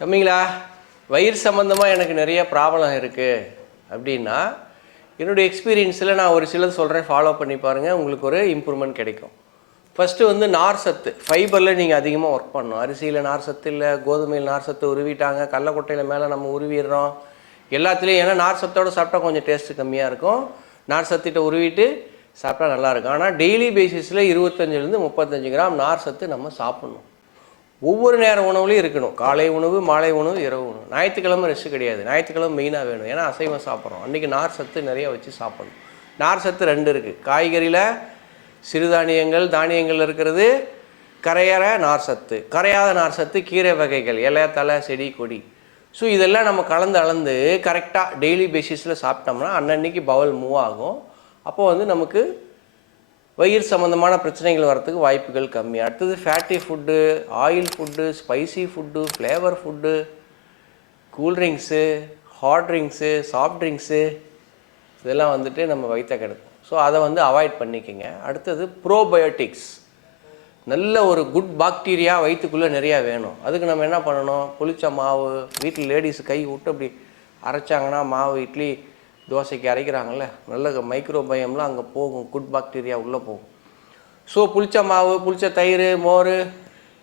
தம்பிங்களா, வயிறு சம்மந்தமாக எனக்கு நிறைய ப்ராப்ளம் இருக்குது அப்படின்னா, என்னுடைய எக்ஸ்பீரியன்ஸில் நான் ஒரு சிலது சொல்கிறேன், ஃபாலோ பண்ணி பாருங்கள், உங்களுக்கு ஒரு இம்ப்ரூவ்மெண்ட் கிடைக்கும். ஃபஸ்ட்டு வந்து நார் சத்து, ஃபைபரில் நீங்கள் அதிகமாக ஒர்க் பண்ணணும். அரிசியில் நார் சத்து இல்லை, கோதுமையில் நார் சத்து உருவிட்டாங்க, கடலக்கொட்டையில் மேலே நம்ம உருவிடுறோம் எல்லாத்துலேயும். ஏன்னா நார் சத்தோடு சாப்பிட்டா கொஞ்சம் டேஸ்ட்டு கம்மியாக இருக்கும், நார் சத்திட்ட உருவிட்டு சாப்பிட்டா நல்லாயிருக்கும். ஆனால் டெய்லி பேசிஸில் 25 35 கிராம் நார் சத்து நம்ம சாப்பிட்ணும். ஒவ்வொரு நேர உணவுலையும் இருக்கணும். காலை உணவு, மாலை உணவு, இரவு உணவு. ஞாயிற்றுக்கிழமை ரெஸ்ட்டு கிடையாது, ஞாயிற்றுக்கிழமை மெயினாக வேணும். ஏன்னா அசைவம் சாப்பிட்றோம், அன்றைக்கி நார் சத்து நிறைய வச்சு சாப்பிடணும். நார் சத்து 2 இருக்குது. காய்கறியில் சிறுதானியங்கள், தானியங்கள் இருக்கிறது கரையாத நார் சத்து, கரையாத நார் சத்து கீரை வகைகள், இலை, தலை, செடி, கொடி. ஸோ இதெல்லாம் நம்ம அளந்து கரெக்டாக டெய்லி பேசிஸில் சாப்பிட்டோம்னா அன்னன்னைக்கு பவல் மூவ் ஆகும். அப்போது வந்து நமக்கு வயிறு சம்மந்தமான பிரச்சனைகள் வரத்துக்கு வாய்ப்புகள் கம்மி. அடுத்தது fatty food, oil food, spicy food, flavour food, cool drinks, hot drinks, soft drinks, இதெல்லாம் வந்துட்டு நம்ம வயிற்ற கெடுக்கும். ஸோ அதை வந்து அவாய்ட் பண்ணிக்கோங்க. அடுத்தது ப்ரோபயோட்டிக்ஸ், நல்ல ஒரு குட் பாக்டீரியா வயிற்றுக்குள்ளே நிறையா வேணும். அதுக்கு நம்ம என்ன பண்ணணும்? புளிச்ச மாவு, வீட்டில் லேடிஸ் கை விட்டு அப்படி அரைச்சாங்கன்னா மாவு, இட்லி தோசைக்கு அரைக்கிறாங்கல்ல, நல்ல மைக்ரோபயம்லாம் அங்கே போகும், குட் பாக்டீரியா உள்ளே போகும். ஸோ புளிச்ச மாவு, புளிச்ச தயிர், மோர்,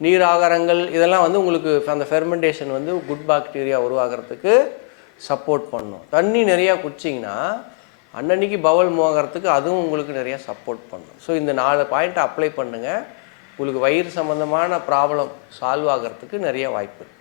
நீர் ஆகாரங்கள் இதெல்லாம் வந்து உங்களுக்கு அந்த ஃபெர்மெண்டேஷன் வந்து குட் பாக்டீரியா உருவாகிறதுக்கு சப்போர்ட் பண்ணும். தண்ணி நிறையா குடிச்சிங்கன்னா அன்னன்னைக்கு பவல் மூவாகிறதுக்கு அதுவும் உங்களுக்கு நிறையா சப்போர்ட் பண்ணும். ஸோ இந்த 4 பாயிண்ட்டை அப்ளை பண்ணுங்கள், உங்களுக்கு வயிறு சம்மந்தமான ப்ராப்ளம் சால்வ் ஆகிறதுக்கு நிறைய வாய்ப்பு இருக்குது.